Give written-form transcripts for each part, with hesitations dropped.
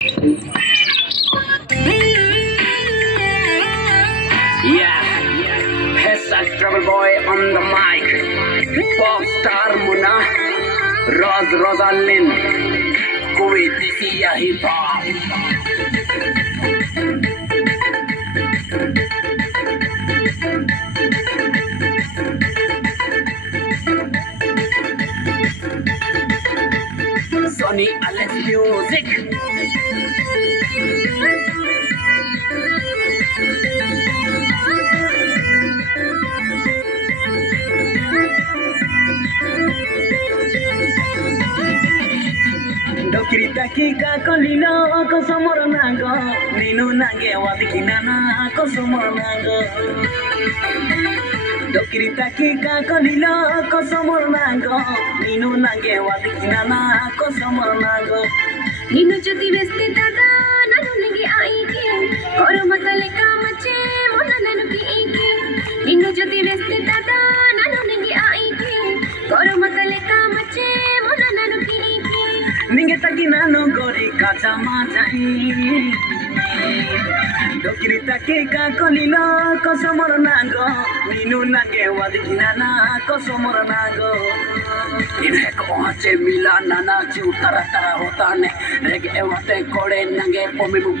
Yeah, hashtag Trouble Boy on the mic. Pop star Muna, Rosalind, Kuwait Desiya Hip Hop. Sonny Alex Music. Dokiritakika kolino kosomoro nango ninu nange wadikinana kosomoro nango Dokiritakika kolino kosomoro nango ninu nange wadikinana kosomoro nango ನಿನ್ನು ಜೊತೆ ಬೆಸ್ತಿದ್ದಾಗ ನಾನು ನಿಗೆ ಆಯ್ಕೆ ಕೊರು ಮಸಾಲೆ ಕಾಮಚ್ಚೆ ಮೊನ್ನ ನನಗೆ ಏಕೆ ನಿನ್ನು ಜೊತೆ ಬೆಸ್ತಿದ್ದಾಗ ನಾನು ನಿಗೆ ಆಯ್ಕೆ ಕೊರು ಮಸಾಲೆ ಕಾಮಚ್ಚೆ ಮೊನ್ನ ನನಗೆ ಏಕೆ ನಿಂಗೆ ತಗಿ ನಾನು ಗೋರಿ ಕಾಚಾ ಮಾಜಾಯಿ Dokiritakika kolino kosomoro nango ninu nange wadikinana kosomoro nango इन्हें कोचे मिला नाना चू तरा तरा होता ने रेग एवते कोड़े नंगे पोमिबु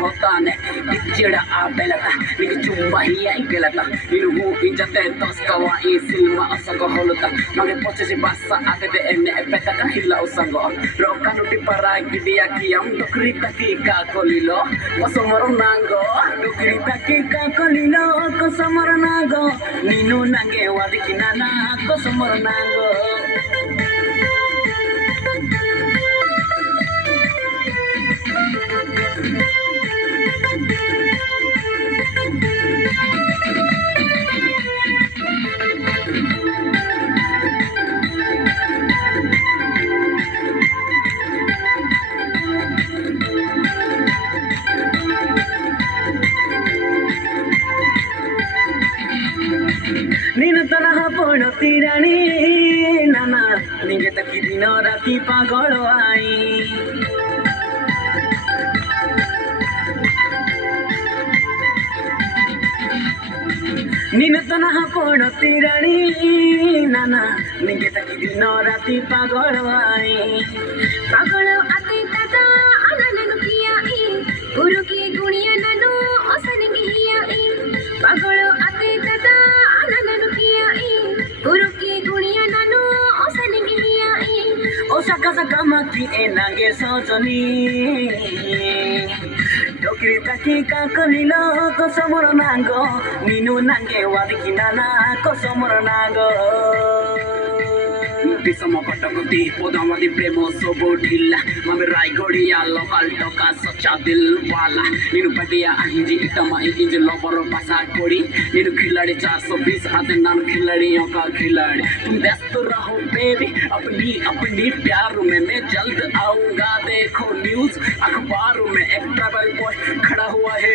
होता ने इचिड़ा आ बेलता निके चुम्बा ही आई गेलता इनु हु इजते तस्कवा ई सिल्मा असको होलता मगे पोचे से बासा आते दे एने पेटा का हिला उसंगो रोका नुटी परा गिडिया कियम dokiritakika kolilo kosomoro nango dokiritakika kolilo kosomoro nango ninu nange wadikinana kosomoro nango ನೀನು ತನಹ ಪೊಣತಿ ರಾಣಿ ನಾನ ನಿಂಗೆ ತಕ್ಕಿ ದಿನ ರಾತಿ ಪಾಗಳು ಆಯಿ ನೀನು ತನಹ ಪೊಣತಿ ರಾಣಿ ನಾನ ನಿಂಗೆ ತಕ್ಕಿ ದಿನ ರಾತಿ ಪಾಗಳು ಆಯಿ ಪಾಗಳು ಅತೀತದ ಅನನನು ಕಿಯಾಯಿ ಗುರುಕಿ ಗುಣಿಯ ನಾನು ಹೊಸನಿಗೆ ಹಿಯಾಯಿ ಪಾಗಳು ಅತೀತದ ಅನನನು ಕಿಯಾಯಿ ಗುರುಕಿ ಗುಣಿಯ ನಾನು ಹೊಸನಿಗೆ ಹಿಯಾಯಿ O saka saka maki enage sojoni Dokiritakika kolilo kosomoro nango ninu nange wadikinana kosomoro nango Bisamo kotakoti podamadi premo sobo dhilla mame raigodiya local toka sacha dil wala ninu patiya ahinji itama inji loboro pasa kodi ninu khiladi 420 ate nanu खिलाड़ियों का खिलाड़ी तुम व्यस्त रहो baby अपनी प्यार में मैं जल्द आऊंगा देखो न्यूज अखबारों में एक ट्रैवल बॉय खड़ा हुआ है